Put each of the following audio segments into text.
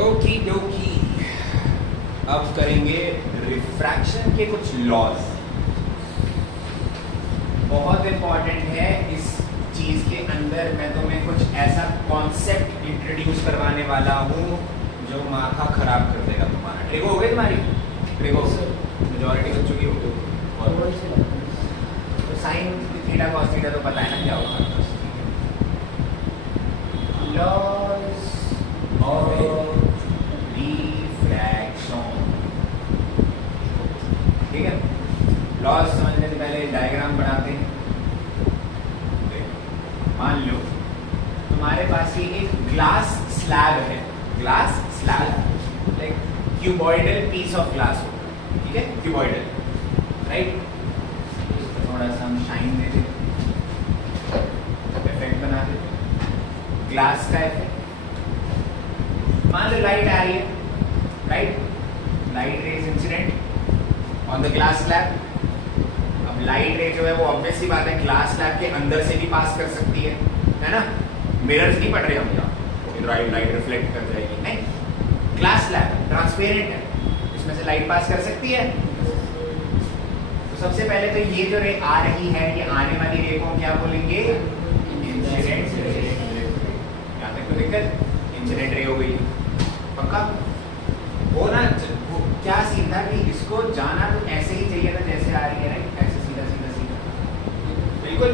ओकी डोकी, अब करेंगे रिफ्रैक्शन के कुछ लॉज। बहुत इंपॉर्टेंट है इस चीज के अंदर। मैं तुम्हें कुछ ऐसा कॉन्सेप्ट इंट्रोड्यूस करवाने वाला हूँ जो माथा खराब कर देगा तुम्हारा। ट्रिगो हो गई तुम्हारी? ट्रिगो मेजॉरिटी बच्चों की हो गई। तो साइन थीटा कॉस थीटा तो पता है ना क्या होगा। लॉज ऑफ रिफ्रैक्शन, ठीक है। लॉज समझने से पहले डायग्राम बनाते हैं। मान लो तुम्हारे पास ये एक ग्लास स्लैब है, glass slab like cuboidal piece of glass होगा, ठीक है, क्यूबॉइडल, राइट। थोड़ा सा हम शाइन दे देते, इफेक्ट बना देते, ग्लास का इफेक्ट। मान लो लाइट आ रही है, right, light rays incident on the glass slab. अब लाइट रे जो है वो ऑब्वियस सी बात है ग्लास स्लैब के अंदर से भी पास कर सकती है ना। मिरर्स नहीं पड़ रहे हम यहाँ, लाइट रिफ्लेक्ट कर जाएगी, नहीं। ग्लास स्लैब ट्रांसपेरेंट है, इसमें से लाइट पास कर सकती है। तो सबसे पहले तो ये जो रे आ रही है, ये आने वाली रे को क्या बोलेंगे? Incident ray. यहाँ तक कोई दिक्कत? इंसिडेंट रे हो गई, पक्का हो ना। क्या सीन था कि इसको जाना तो ऐसे ही चाहिए था जैसे आ रही है, राइट, ऐसे सीधा सीधा सीधा, बिल्कुल।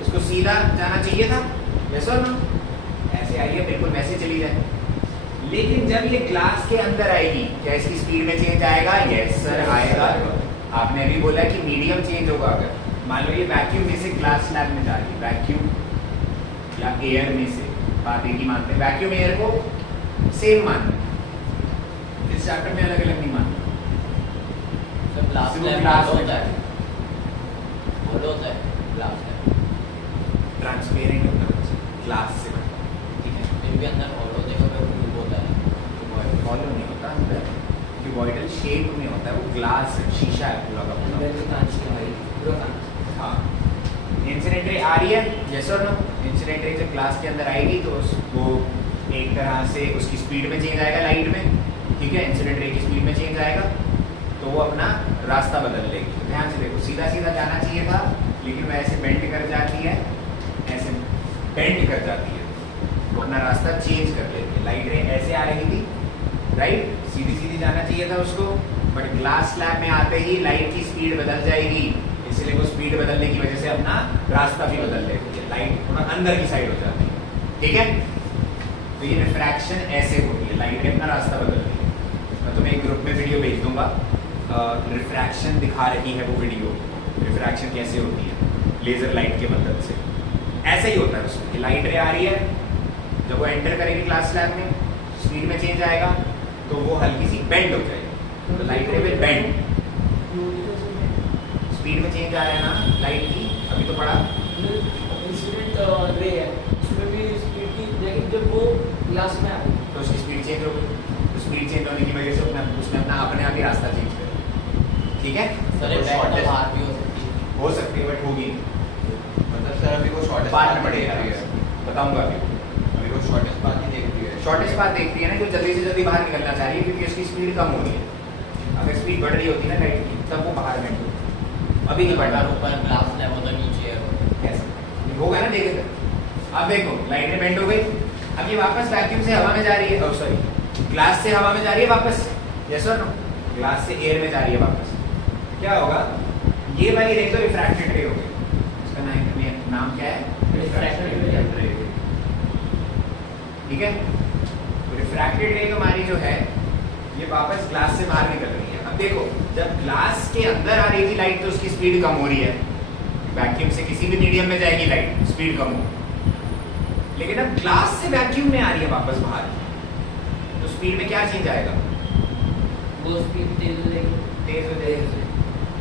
इसको सीधा जाना चाहिए था, वैसा ना, ऐसे आई है बिल्कुल वैसे चली जाए। लेकिन जब ये ग्लास के अंदर आएगी, क्या इसकी स्पीड में चेंज आएगा? यस सर आएगा। आपने अभी बोला कि मीडियम चेंज होगा। अगर मान लो ये वैक्यूम में से ग्लास स्लैब में जा रही है, वैक्यूम या एयर में से, बात एक ही मानते हैं, वैक्यूम एयर को सेम मानते हैं, इस चैप्टर में अलग अलग नहीं मानते। ग्लास होता है, ट्रांसपेरेंट होता है, ग्लास से बनता है, ठीक है। इनके अंदर हॉलो देखो ट्यूब होता है, हॉलो नहीं होता, अंदर क्यूबॉइडल शेप में होता है, वो ग्लास है, शीशा है पूरा का पूरा। हाँ, इंसिडेंट रे आ रही है, यस और नो। इंसिडेंट रे जब ग्लास के अंदर आएगी तो वो एक तरह से उसकी स्पीड में चेंज आएगा लाइट में, ठीक है। इंसिडेंट रे की स्पीड में चेंज आएगा तो वो अपना रास्ता बदल लेगी। ध्यान से देखो, सीधा सीधा जाना चाहिए था लेकिन वो ऐसे बेंड कर जाती है, ऐसे बेंड कर जाती है, वो अपना रास्ता चेंज कर लेती है। लाइट रे ऐसे आ रही थी, राइट, सीधी सीधी जाना चाहिए था उसको, बट ग्लास स्लैब में आते ही लाइट की स्पीड बदल जाएगी, इसलिए वो स्पीड बदलने की वजह से अपना रास्ता भी बदल लेती है, लाइट थोड़ा अंदर की साइड हो जाती है, ठीक है। तो ये रिफ्रैक्शन ऐसे होती है, लाइट ने अपना रास्ता बदलती है। मैं तुम्हें एक ग्रुप में वीडियो भेज दूंगा, रिफ्रैक्शन दिखा रही है वो वीडियो, रिफ्रैक्शन कैसे होती है लेजर लाइट के मदद से। ऐसे ही होता है उसमें कि लाइट रे आ रही है, जब वो एंटर करेगी क्लास स्लैब में, स्पीड में चेंज आएगा तो वो हल्की सी बेंड हो जाएगी, तो लाइट रे विल बेंड। स्पीड में चेंज आ रहा है ना लाइट की, अभी तो पढ़ा। इंसिडेंट रे है, उसमें भी स्पीड की, लेकिन जब वो ग्लास में आ गई तो उसकी स्पीड चेंज हो गई, तो स्पीड चेंज होने की वजह से उसने अपना अपने आप ही रास्ता चेंज कर, ठीक है। सर एक बेंड बाहर भी हो सकती है बट होगी, मतलब सर अभी वो शॉर्टेस्ट पाथ में पड़ेगा, बताऊंगा अभी वो शॉर्टेस्ट पाथ ही देख रही है। शॉर्टेस्ट पाथ देख रही है ना, जो जल्दी से जल्दी बाहर निकलना चाह रही है क्योंकि उसकी स्पीड कम हो रही है। अगर स्पीड बढ़ रही होती है ना लाइट की, तब वो बाहर में अभी नहीं बढ़ रहा, ऊपर ग्लास स्लैब होता नीचे है, ऐसा होगा ना। देखे अब देखो लाइट में बेंड हो गई, अब ये वापस वैक्यूम से हवा में जा रही है, सॉरी ग्लास से हवा में जा रही है वापस, यस और नो, ग्लास से एयर में जा रही है वापस। क्या होगा, ये वाली रे तो रिफ्रैक्टेड रे हो गई, इसका नाम क्या है? रिफ्रैक्टेड रे, ठीक है। रिफ्रैक्टेड रे तुम्हारी जो है ये वापस ग्लास से बाहर निकल रही है। अब देखो, जब ग्लास के अंदर आ रही थी लाइट तो उसकी स्पीड कम हो रही है, वैक्यूम से किसी भी मीडियम में जाएगी लाइट, स्पीड कम हो। लेकिन अब ग्लास से वैक्यूम में आ रही है वापस बाहर, तो स्पीड में क्या चेंज आएगा? वो स्पीड तेज हो जाएगी, तेज हो जाएगी,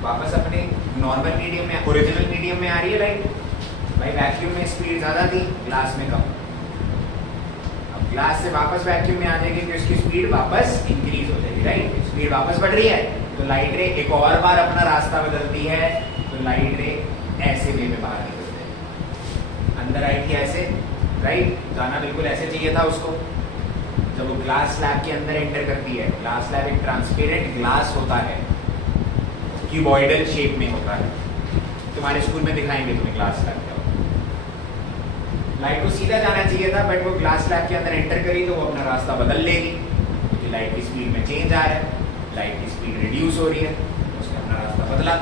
वापस अपने नॉर्मल मीडियम में, ओरिजिनल मीडियम में आ रही है लाइट। भाई वैक्यूम में स्पीड ज्यादा थी, ग्लास में कम। अब ग्लास से वापस वैक्यूम में आ जाएगी तो इसकी स्पीड वापस इंक्रीज हो जाएगी, राइट, स्पीड वापस बढ़ रही है, तो लाइट रे एक और बार अपना रास्ता बदलती है, तो लाइट रे ऐसे वे में बाहर निकलते हैं। अंदर आई थी ऐसे, राइट, जाना बिल्कुल ऐसे चाहिए था उसको। जब वो ग्लास स्लैब के अंदर एंटर करती है, ग्लास स्लैब एक ट्रांसपेरेंट ग्लास होता है, क्यूबॉइडल शेप में होता है। तुम्हारे स्कूल में दिखाएंगे तुम्हें ग्लास स्लैब क्या होता है। लाइट को सीधा जाना चाहिए था, बट वो ग्लास स्लैब के अंदर एंटर करी तो वो अपना रास्ता बदल लेगी, क्योंकि लाइट की स्पीड में चेंज आ रहा है, लाइट की स्पीड रिड्यूस हो रही है, उसने अपना रास्ता बदला।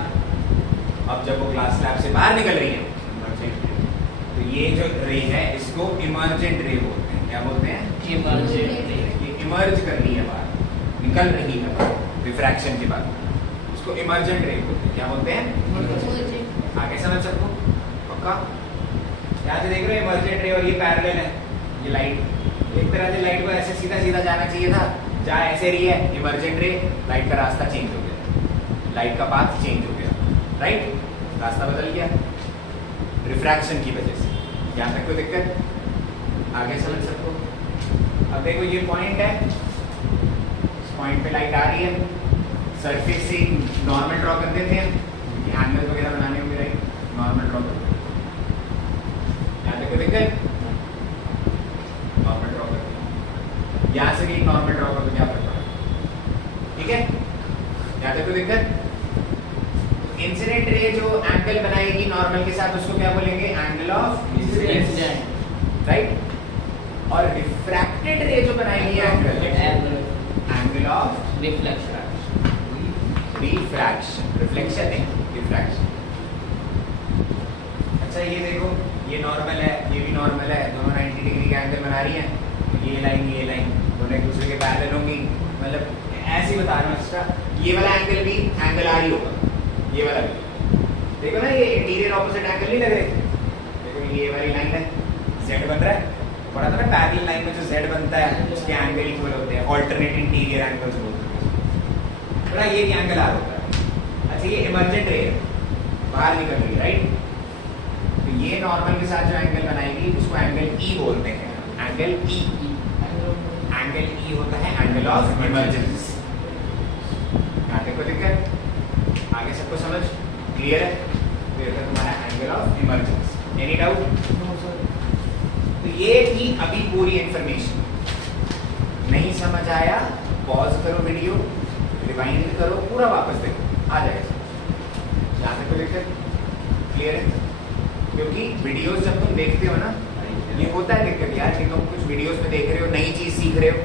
अब जब वो ग्लास स्लैब से बाहर निकल रही है, तो ये जो रे है इसको इमर्जेंट रे बोलते हैं। क्या बोलते हैं? इमर्जेंट रे। ये इमर्ज कर रही है बाहर, निकल रही है बाहर रिफ्रैक्शन के बाद, उसको इमर्जेंट रे बोलते हैं। क्या बोलते हैं? आगे समझ सबको पक्का? यहाँ से देख रहे हो इमर्जेंट रे और ये पैरेलल है, ये लाइट एक तरह से लाइट को ऐसे सीधा सीधा जाना चाहिए था, जहाँ ऐसे रही है इमर्जेंट रे, लाइट का रास्ता चेंज हो गया, लाइट का पाथ चेंज हो गया, राइट, रास्ता बदल गया रिफ्रैक्शन की वजह से। यहाँ तक कोई दिक्कत? आगे समझ सबको? अब देखो ये पॉइंट है, इस पॉइंट पे लाइट आ रही है, सरफेस से नॉर्मल ड्रॉ कर देते हैं, ये एंगल वगैरह बनाने होंगे, राइट, नॉर्मल ड्रॉ कर देते हैं। यहाँ तक कोई दिक्कत? नॉर्मल ड्रॉ करते हैं, यहाँ से भी एक नॉर्मल ड्रॉ कर दो, क्या फर्क पड़ा? ठीक है, यहाँ तक कोई दिक्कत? इंसिडेंट रे जो एंगल बनाएगी नॉर्मल के साथ, उसको क्या बोलेंगे? Angle of incidence, right. और रिफ्रैक्टेड रे जो बनाएगी angle of reflection. Refraction, reflection नहीं, रिफ्रैक्शन। अच्छा ये देखो, ये नॉर्मल है, ये भी नॉर्मल है, दोनों 90 डिग्री का एंगल बना रही हैं। ये लाइन दोनों एक दूसरे के पैरेलल होंगी, मतलब ऐसे ही बता रहा हूँ इसका। ये वाला एंगल भी एंगल आ रही होगा, ये वाला भी देखो ना, ये इंटीरियर ऑपोजिट एंगल नहीं लग रहे। देखो ये वाली लाइन है, जेड बन रहा है, पढ़ा था ना पैरेलल लाइन में जो जेड बनता है उसके एंगल इक्वल होते हैं, अल्टरनेट इंटीरियर एंगल्स बोलते हैं, बड़ा ये भी एंगल आ होता है। अच्छा ये इमर्जेंट रे है, बाहर निकल रही है, राइट, तो ये नॉर्मल के साथ जो एंगल बनाएगी उसको एंगल ई बोलते हैं, एंगल ई। एंगल ई होता है एंगल ऑफ इमर्जेंस। यहाँ देखो दिक्कत? आगे सबको समझ क्लियर है? क्लियर है तुम्हारा angle of emergence? Any doubt? तो ये थी अभी पूरी इंफॉर्मेशन। नहीं समझ आया पॉज करो वीडियो, रिवाइंड करो, पूरा वापस देखो, आ जाएगा। यहाँ तक कोई दिक्कत? क्लियर है? क्योंकि वीडियोस जब तुम देखते हो ना, ये होता है दिक्कत यार कि तुम कुछ वीडियोस में देख रहे हो, नई चीज सीख रहे हो,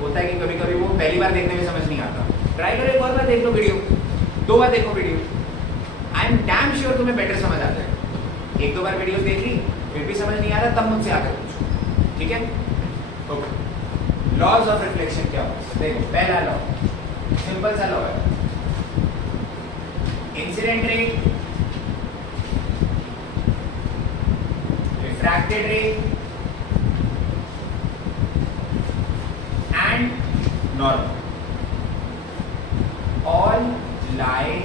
होता है कि कभी कभी वो पहली बार देखने में समझ नहीं आता। ट्राई करो, एक और बार देख लो वीडियो, 2 बार देखो video, I am damn sure तुम्हें बेटर समझ आ जाएगा। 1-2 बार वीडियोस देख ली फिर भी समझ नहीं आ रहा, तब मुझसे आकर पूछो, ठीक है? ओके, लॉज ऑफ रिफ्लेक्शन क्या होता है? देखो पहला लॉ सिंपल सा लॉ है, इंसिडेंट रे, रिफ्रैक्टेड रे and normal all lie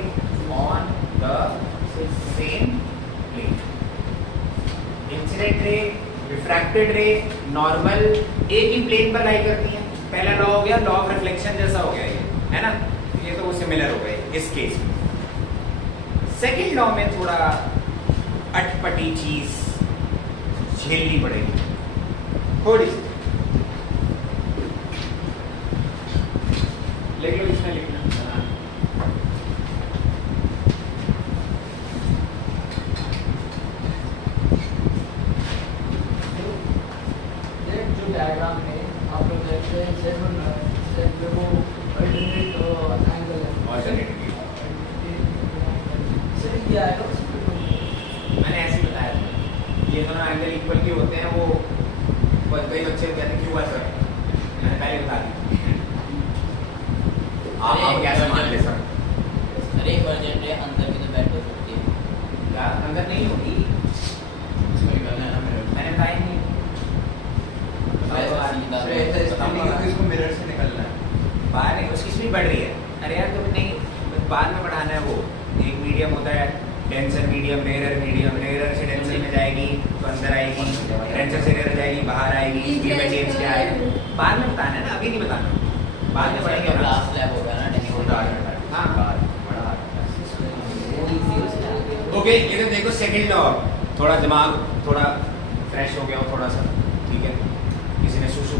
on the same plane. Incident ray, refracted रे, नॉर्मल एक ही प्लेन पर लाई करती हैं। पहला लॉ हो गया, लॉ ऑफ रिफ्लेक्शन जैसा हो गया ये, है ना? ये तो वो सिमिलर हो गए इस केस में। सेकेंड लॉ में थोड़ा अटपटी चीज झेलनी पड़ेगी थोड़ी सी, लिख लो, इसमें लिखना। जो डायग्राम में आप लोग देखते हैं सेट बन रहा है, सेट पे वो अल्टरनेट एंगल है, ऑल्टरनेटिव सही किया है। मैंने ऐसे ही बताया था, ये दोनों एंगल इक्वल के होते हैं। वो कई बच्चे कहते हैं क्यों सर, मैंने पहले बता दी। आप कैसे मान ले सर? अरे इमर्जेंट रे अंदर की तो बैठ हो सकती है, क्या अंदर नहीं होगी? इसको निकालना है ना मिरर। मैंने बताया नहीं। इसको मिरर से निकालना है। बाहर नहीं, उसकी स्पीड बढ़ रही है। अरे यार तुम नहीं, बाद में बढ़ाना है। वो एक मीडियम होता है, denser medium, rare medium, rare से डेंसर में जाएगी तो अंदर आएगी, डेंसर से रेयर जाएगी बाहर आएगी, स्पीड में चेंज क्या आएगा बाद में बताना है ना, अभी नहीं बताना, बाद में पढ़ेंगे। क्लास लैब होगा ना, हाँ ओके, ये तो देखो सेकंड लॉ, थोड़ा दिमाग थोड़ा फ्रेश हो गया हो थोड़ा सा।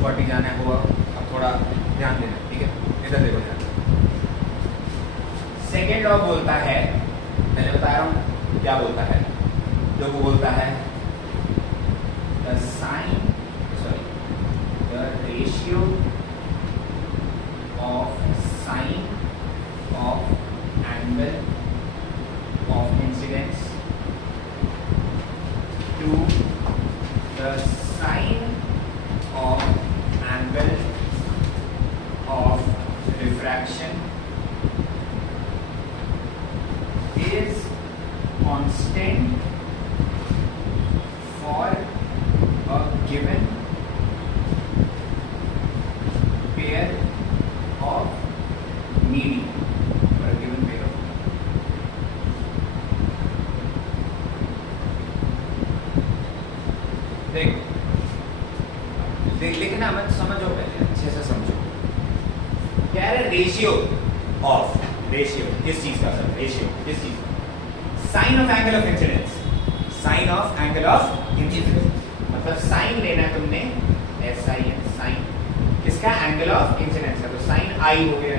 पॉटी जाना है वो अब थोड़ा ध्यान देना, ठीक है? इधर देखो ध्यान। सेकेंड लॉ बोलता है, मैंने बता रहा हूँ क्या बोलता है, जो वो बोलता है the ratio of sine of angle of incidence to the sine of angle of refraction is constant for a given pair of medium, for a given pair of देखो देख लिखना मत, समझो पहले अच्छे से समझो। क्या है रेशियो ऑफ, रेशियो किस चीज का सर? रेशियो किस चीज का? Sine of angle of incidence, sine of angle of incidence मतलब साइन लेना है तुमने, SIN साइन किसका? एंगल ऑफ इंसिडेंस का। तो साइन आई हो गया,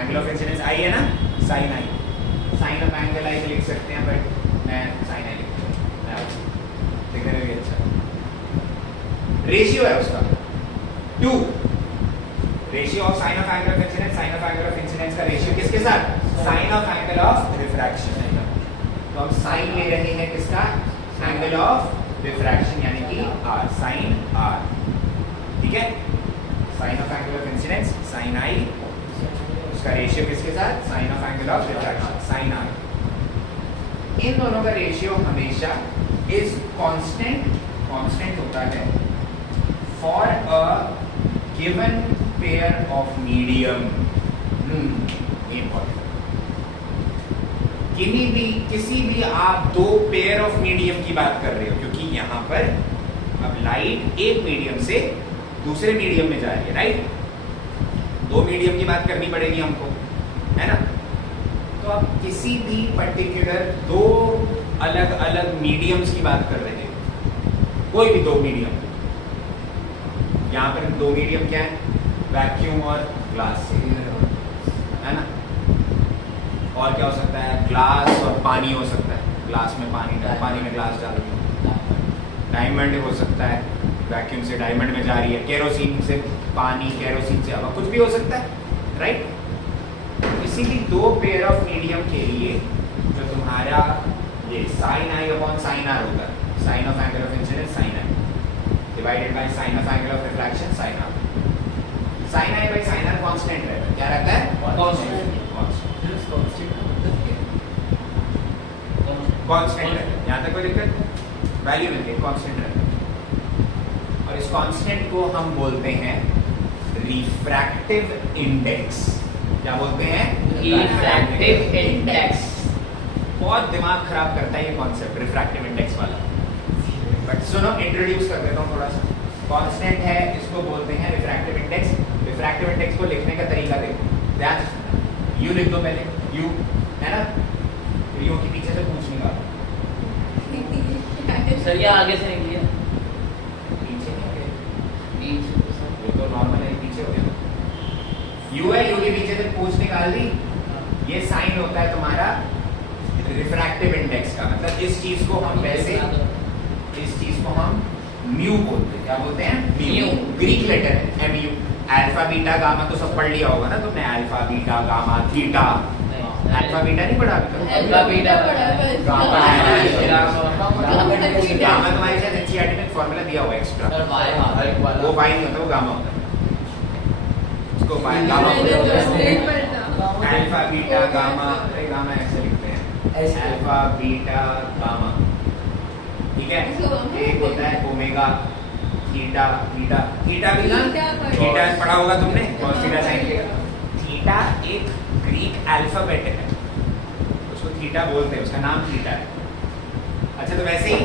एंगल ऑफ इंसिडेंस आई है ना, sine I. Sine of angle I लिख सकते हैं, बट मैं साइन आई लिखता हूं, देखने में भी अच्छा। रेशियो है उसका 2, ratio of sine of angle of incidence, sine of angle of incidence का रेशियो किसके साथ? Sine of angle of refraction. तो हम साइन ले रहे हैं किसका? एंगल ऑफ रिफ्रैक्शन यानी कि R, साइन R, ठीक है? Sine of angle of incidence sine I, उसका रेशियो किसके साथ? Sine of angle of refraction sine R। इन दोनों का रेशियो हमेशा इज कांस्टेंट, कांस्टेंट होता है for a given pair of medium, important। किसी भी आप दो पेयर ऑफ मीडियम की बात कर रहे हो, क्योंकि यहाँ पर अब लाइट एक मीडियम से दूसरे मीडियम में जा रही है, राइट? दो मीडियम की बात करनी पड़ेगी हमको, है ना? तो अब किसी भी पर्टिकुलर दो अलग अलग मीडियम्स की बात कर रहे हैं, कोई भी दो मीडियम, यहाँ पर दो मीडियम क्या है? वैक्यूम और ग्लास, है ना? और क्या हो सकता है? ग्लास और पानी हो सकता है, ग्लास में पानी डाल, पानी में ग्लास डाल रही हो। डायमंड हो सकता है, वैक्यूम से डायमंड में जा रही है, केरोसिन से पानी, केरोसिन से हवा, कुछ भी हो सकता है, राइट? किसी भी दो पेयर ऑफ मीडियम के लिए जो तुम्हारा ये sine I upon sine R होगा, sine of angle of incidence sine I divided by sine of angle of refraction sine R. Sine I by sine R constant रहता है, क्या रहता है? कांस्टेंट, कांस्टेंट रहता है। यहाँ तक कोई दिक्कत? वैल्यू मिलती है, कांस्टेंट रहता है। और इस कांस्टेंट को हम बोलते हैं रिफ्रैक्टिव इंडेक्स। क्या बोलते हैं? Refractive index. बहुत दिमाग खराब करता है ये कॉन्सेप्ट रिफ्रैक्टिव इंडेक्स वाला, बट सुनो इंट्रोड्यूस कर देता हूँ थोड़ा सा। कांस्टेंट है, इसको बोलते हैं रिफ्रैक्टिव इंडेक्स। रिफ्रैक्टिव इंडेक्स को लिखने का तरीका देखो, ध्यान से सुनना। यू लिख दो पहले, यू, है ना? यू के पीछे से पूछ निकालो, सर ये आगे से निकलिए, पीछे नहीं हो गया, बीच ये तो नॉर्मल है, पीछे हो गया। यू है, यू के पीछे से पूछ निकाल दी, ये साइन होता है तुम्हारा रिफ्रैक्टिव इंडेक्स का। मतलब इस चीज को हम वैसे, इस चीज को हम म्यू बोलते हैं। क्या बोलते हैं? म्यू। ग्रीक लेटर है MU। अल्फा बीटा गामा तो सब पढ़ लिया होगा ना तुमने, alpha beta gamma theta. Alpha beta नहीं पढ़ा अभी तक? अल्फा बीटा गामा तुम्हारे शायद एनसीईआरटी में फॉर्मूला दिया हुआ एक्स्ट्रा, सर वाई वो वाई नहीं होता, वो गामा होता है। उसको Y gamma alpha beta gamma, अरे गामा ऐसे लिखते हैं, अल्फा बीटा गामा, ठीक है? एक होता है ओमेगा थीटा, थीटा, थीटा भी ना, थीटा पढ़ा होगा तुमने, cos theta sin theta. Theta एक ग्रीक अल्फाबेट है, उसको थीटा बोलते हैं, उसका नाम थीटा है। अच्छा, तो वैसे ही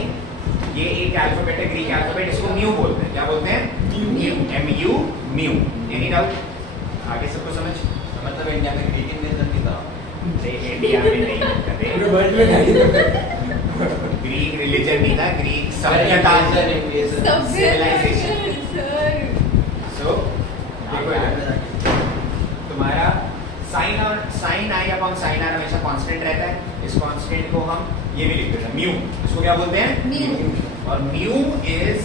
ये एक अल्फाबेट है, ग्रीक अल्फाबेट, इसको म्यू बोलते हैं। क्या बोलते हैं? Mu, MU, mu. Any doubt? आगे सबको समझ? मतलब इंडिया में ग्रीक इन्वेंशन की तरह। इंडिया में नहीं करते, पूरे वर्ल्ड में नहीं। ग्रीक रिलीजन नहीं था, ग्रीक सभ्यता, सिविलाइजेशन। क्या बोलते हैं? म्यू। और mu is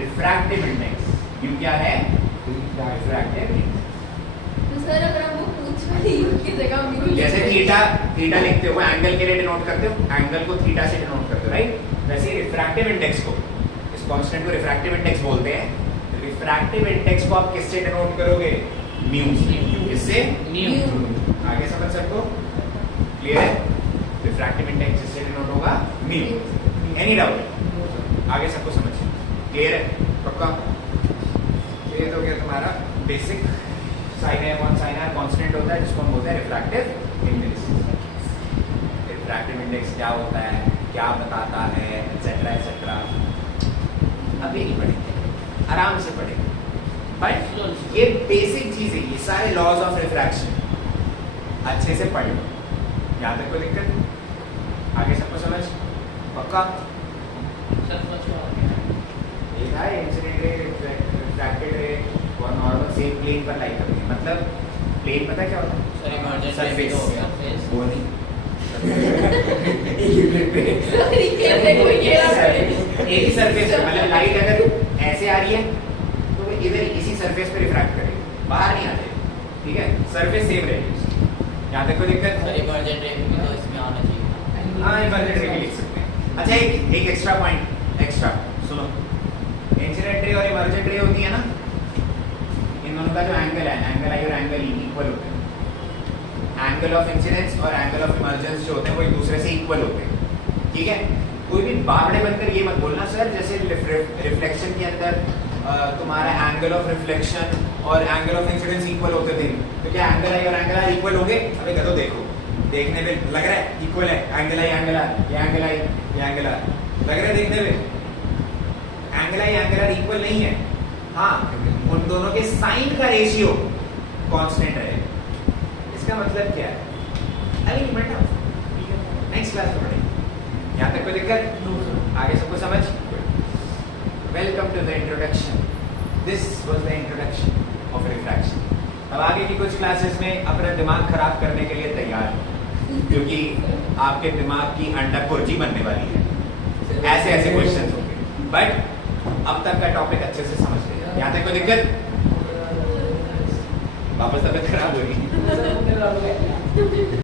refractive index. Mu क्या है? Refractive index. तो सर अगर हम वो पूछ वाली यू की जगह म्यू लिख जैसे दें- थीटा लिखते हो एंगल के लिए डिनोट करते हो, एंगल को थीटा से डिनोट करते हो, राइट? वैसे रिफ्रैक्टिव इंडेक्स को, इस कांस्टेंट को रिफ्रैक्टिव इंडेक्स बोलते हैं। रिफ्रैक्टिव इंडेक्स को आप किससे डिनोट करोगे? म्यू। किससे? म्यू। आगे समझ सकते हो? क्लियर है? रिफ्रैक्टिव इंडेक्स जिससे डिनोट होगा म्यू। Any doubt? आगे सबको समझ क्लियर है? पक्का? ये तो क्या तुम्हारा बेसिक साइन है, कौन साइन है कांस्टेंट होता है जिसको हम बोलते हैं रिफ्रैक्टिव इंडेक्स। रिफ्रैक्टिव इंडेक्स क्या होता है, क्या बताता है, एटसेट्रा एटसेट्रा, अभी नहीं पढ़ेंगे, आराम से पढ़ेंगे। बट ये बेसिक चीज है, ये सारे लॉज ऑफ रिफ्रैक्शन अच्छे से पढ़ लो। यहाँ तक कोई दिक्कत? आगे सबको समझ? पक्का? सर फर्स्ट ये था इंसिडेंट रे, रिफ्रैक्टेड रे और नॉर्मल सेम प्लेन पर लाइट करते हैं। मतलब प्लेन पता है क्या होता है? सर इमरजेंसी सरफेस हो गया फेस। वो नहीं एक ही प्लेन पे सॉरी कैसे कोई ये ना करे। एक ही सरफेस पे, मतलब लाइट अगर ऐसे आ रही है तो वो इधर इसी सरफेस पे रिफ्रैक्ट करेगी, बाहर नहीं आ जाएगी। ठीक है, सरफेस सेम रहेगी उसकी। यहाँ तक कोई दिक्कत? सर इमरजेंट रे भी तो इसमें आना चाहिए। हाँ इमरजेंट रे भी लिख सकते हैं। अच्छा एक एक्स्ट्रा पॉइंट, एक्स्ट्रा सुनो, इंसिडेंट रे और इमरजेंट रे होती है ना, इन दोनों का जो एंगल है, एंगल आई और एंगल ई इक्वल होते हैं। एंगल ऑफ इंसिडेंस और एंगल ऑफ इमरजेंस जो होते हैं वो एक दूसरे से इक्वल होते हैं। ठीक है, कोई भी बावड़े बनकर ये मत बोलना सर जैसे रिफ्लेक्शन के अंदर तुम्हारा एंगल ऑफ रिफ्लेक्शन और एंगल ऑफ इंसिडेंस इक्वल होते थे, तो क्या एंगल आई और एंगल आर इक्वल होंगे? अबे गधो देखो, देखने में लग रहा है इक्वल है, एंगल आई एंगल आर, ये एंगल आई ये एंगल आर, लग रहा है देखने में? Angle I angle R equal नहीं है। हाँ, उन दोनों के साइन का रेशियो कांस्टेंट रहेगा। इसका मतलब क्या है? अरे बेटा नेक्स्ट क्लास में पढ़ेंगे। यहाँ तक कोई दिक्कत? आगे सबको समझ? Welcome to the introduction. This was the introduction of refraction. अब आगे की कुछ क्लासेस में अपना दिमाग खराब करने के लिए तैयार हो, क्योंकि आपके दिमाग की अंडा पुर्जी बनने वाली है। ऐसे ऐसे क्वेश्चन होंगे, बट अब तक का टॉपिक अच्छे से समझ लिया। यहाँ तक कोई दिक्कत? वापस तबियत खराब हो रही है।